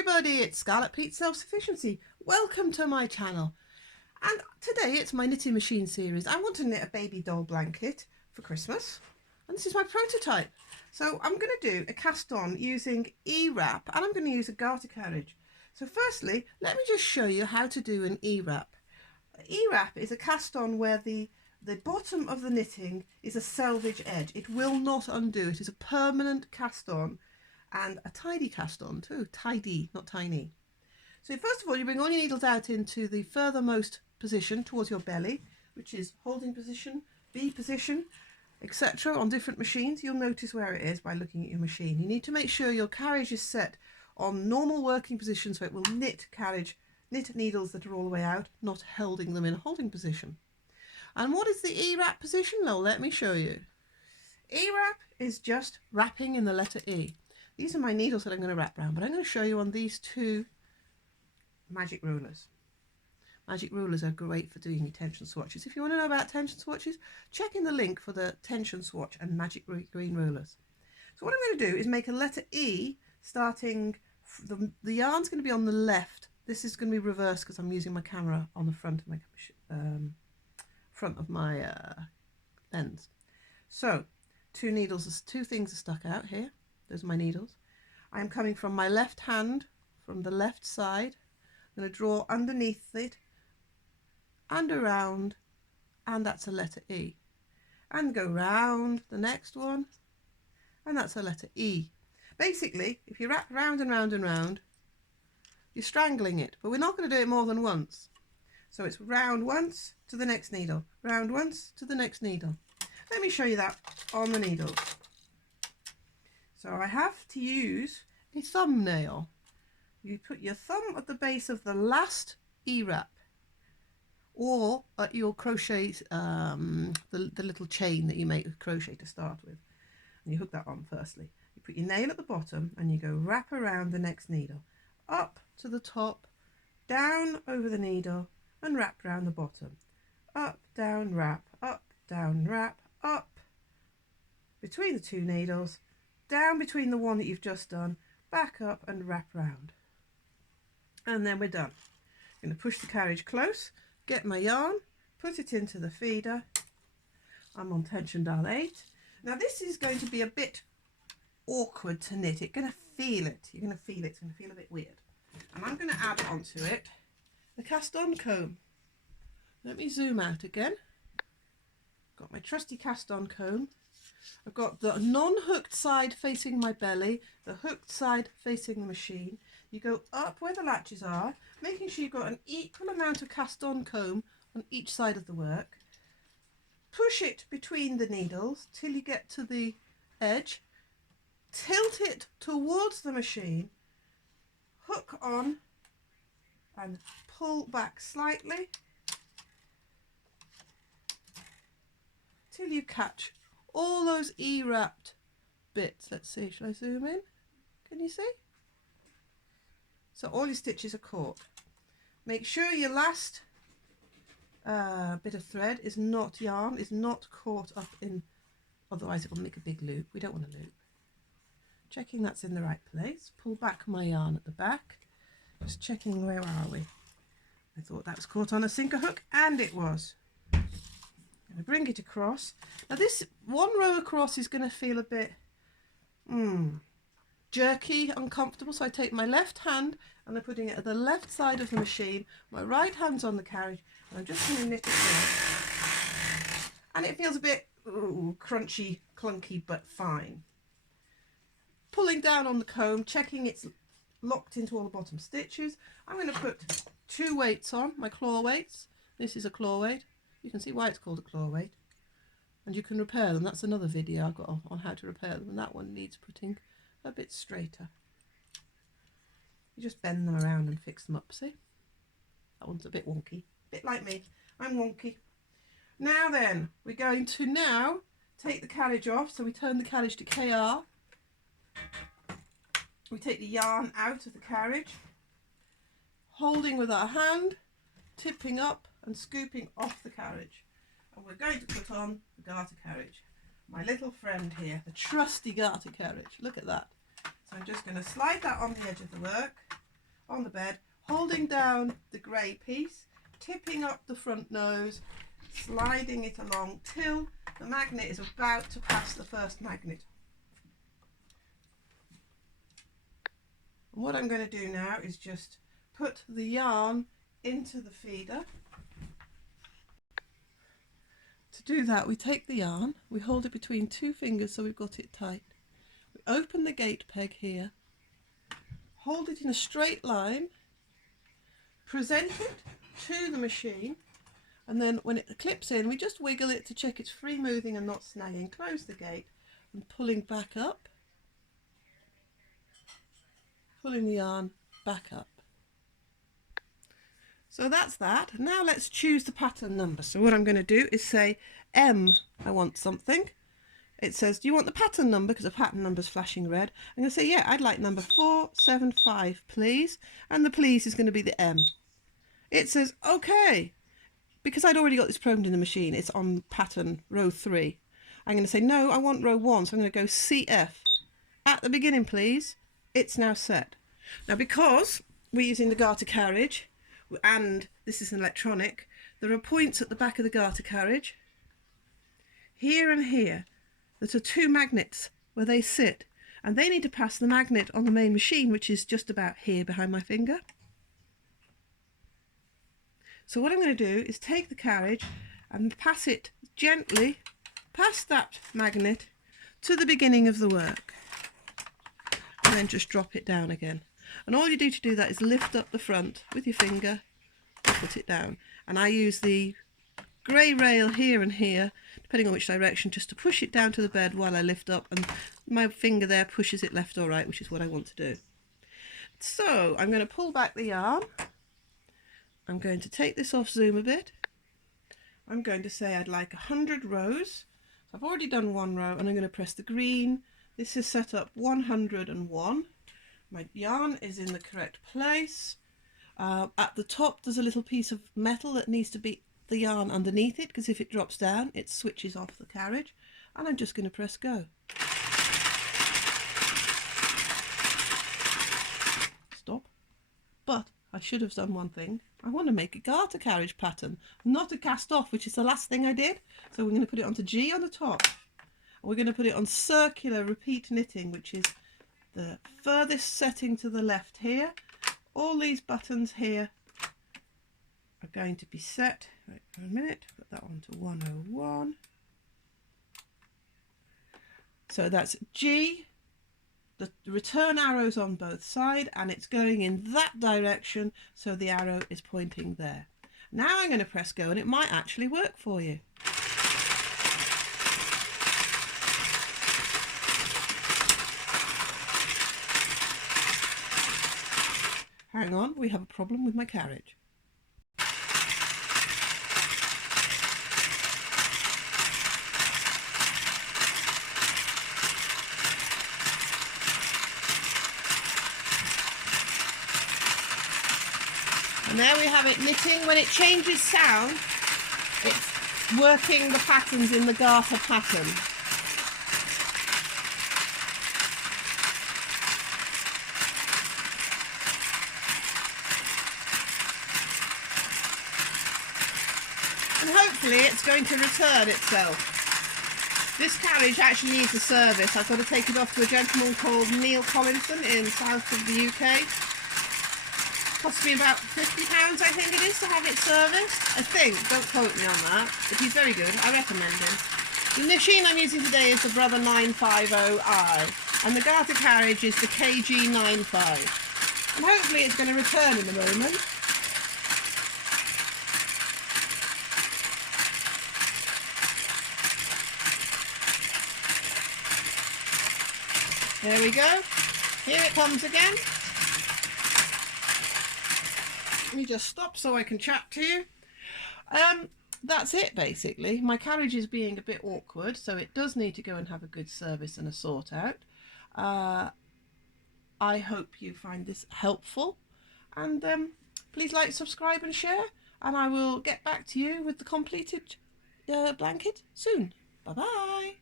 everybody, it's Scarlet Pete Self-Sufficiency. Welcome to my channel. And today it's my knitting machine series. I want to knit a baby doll blanket for Christmas. And this is my prototype. So I'm going to do a cast on using E-wrap, and I'm going to use a garter carriage. So firstly, let me just show you how to do an E-wrap. E-wrap is a cast on where the bottom of the knitting is a selvage edge. It will not undo. It is a permanent cast on. And a tidy cast on too, tidy, not tiny. So first of all, you bring all your needles out into the furthermost position towards your belly, which is holding position, B position, etc. On different machines. You'll notice where it is by looking at your machine. You need to make sure your carriage is set on normal working position so it will knit needles that are all the way out, not holding them in a holding position. And what is the E-wrap position? Well, let me show you. E-wrap is just wrapping in the letter E. These are my needles that I'm going to wrap around, but I'm going to show you on these two magic rulers. Magic rulers are great for doing your tension swatches. If you want to know about tension swatches, check in the link for the tension swatch and magic green rulers. So what I'm going to do is make a letter E starting, the yarn's going to be on the left. This is going to be reversed because I'm using my camera on the front of my lens. So two things are stuck out here. Those are my needles. I'm coming from my left hand, from the left side. I'm going to draw underneath it and around, and that's a letter E. And go round the next one, and that's a letter E. Basically, if you wrap round and round and round, you're strangling it, but we're not going to do it more than once. So it's round once to the next needle, round once to the next needle. Let me show you that on the needles. So I have to use a thumbnail. You put your thumb at the base of the last E-wrap, or at your crochet, the little chain that you make with crochet to start with. And you hook that on firstly. You put your nail at the bottom and you go wrap around the next needle, up to the top, down over the needle and wrap around the bottom. Up, down, wrap, up, between the two needles, down between the one that you've just done, back up and wrap round. And then we're done. I'm going to push the carriage close, get my yarn, put it into the feeder. I'm on tension dial 8. Now this is going to be a bit awkward to knit. You're going to feel it. You're going to feel it. It's going to feel a bit weird. And I'm going to add onto it the cast on comb. Let me zoom out again. Got my trusty cast on comb. I've got the non-hooked side facing my belly, the hooked side facing the machine. You go up where the latches are, making sure you've got an equal amount of cast on comb on each side of the work. Push it between the needles till you get to the edge. Tilt it towards the machine. Hook on and pull back slightly till you catch all those E-wrapped bits. Let's see, shall I zoom in? Can you see? So all your stitches are caught. Make sure your last bit of thread is not yarn, is not caught up in, otherwise it will make a big loop. We don't want a loop. Checking that's in the right place. Pull back my yarn at the back. Just checking, where are we? I thought that was caught on a sinker hook, and it was. I'm going to bring it across. Now this one row across is going to feel a bit jerky, uncomfortable, so I take my left hand and I'm putting it at the left side of the machine. My right hand's on the carriage and I'm just going to knit it in. And it feels a bit crunchy, clunky, but fine. Pulling down on the comb, checking it's locked into all the bottom stitches. I'm going to put 2 weights on, my claw weights. This is a claw weight. You can see why it's called a claw weight, and you can repair them. That's another video I've got on how to repair them, and that one needs putting a bit straighter. You just bend them around and fix them up, see? That one's a bit wonky, a bit like me. I'm wonky. Now then, we're going to now take the carriage off. So we turn the carriage to KR. We take the yarn out of the carriage, holding with our hand, tipping up and scooping off the carriage, and we're going to put on the garter carriage, my little friend here, the trusty garter carriage. Look at that. So I'm just going to slide that on the edge of the work, on the bed, holding down the grey piece, tipping up the front nose, sliding it along till the magnet is about to pass the first magnet. And what I'm going to do now is just put the yarn into the feeder. To do that, we take the yarn, we hold it between two fingers so we've got it tight. We open the gate peg here, hold it in a straight line, present it to the machine, and then when it clips in, we just wiggle it to check it's free moving and not snagging. Close the gate and pulling back up, pulling the yarn back up. So that's that. Now let's choose the pattern number. So what I'm going to do is say M, I want something. It says, do you want the pattern number? Because the pattern number is flashing red. I'm going to say, yeah, I'd like number 475, please. And the please is going to be the M. It says, okay. Because I'd already got this programmed in the machine, it's on pattern row 3. I'm going to say, no, I want row 1. So I'm going to go CF. At the beginning, please. It's now set. Now, because we're using the garter carriage, and this is an electronic, there are points at the back of the garter carriage, here and here, that are two magnets where they sit, and they need to pass the magnet on the main machine, which is just about here behind my finger. So what I'm going to do is take the carriage and pass it gently past that magnet to the beginning of the work, and then just drop it down again. And all you do to do that is lift up the front with your finger and put it down. And I use the grey rail here and here, depending on which direction, just to push it down to the bed while I lift up, and my finger there pushes it left or right, which is what I want to do. So I'm going to pull back the yarn. I'm going to take this off zoom a bit. I'm going to say I'd like 100 rows. So I've already done one row, and I'm going to press the green. This is set up 101. My yarn is in the correct place. At the top there's a little piece of metal that needs to be the yarn underneath it, because if it drops down it switches off the carriage. And I'm just going to press go. Stop. But I should have done one thing. I want to make a garter carriage pattern, not a cast off, which is the last thing I did. So we're going to put it onto G on the top. And we're going to put it on circular repeat knitting, which is the furthest setting to the left here. All these buttons here are going to be set. Wait for a minute, put that one to 101. So that's G, the return arrows on both sides, and it's going in that direction, so the arrow is pointing there. Now I'm going to press go, and it might actually work for you. Hang on, we have a problem with my carriage. And there we have it knitting. When it changes sound, it's working the patterns in the garter pattern. And hopefully it's going to return itself. This carriage actually needs a service. I've got to take it off to a gentleman called Neil Collinson in south of the UK. Costs me about £50, I think it is, to have it serviced. I think, don't quote me on that, but he's very good. I recommend him. The machine I'm using today is the Brother 950i, and the garter carriage is the KG95. And hopefully it's going to return in a moment. There we go. Here it comes again. Let me just stop so I can chat to you. That's it basically. My carriage is being a bit awkward, so it does need to go and have a good service and a sort out. I hope you find this helpful, and please like, subscribe and share, and I will get back to you with the completed blanket soon. Bye bye.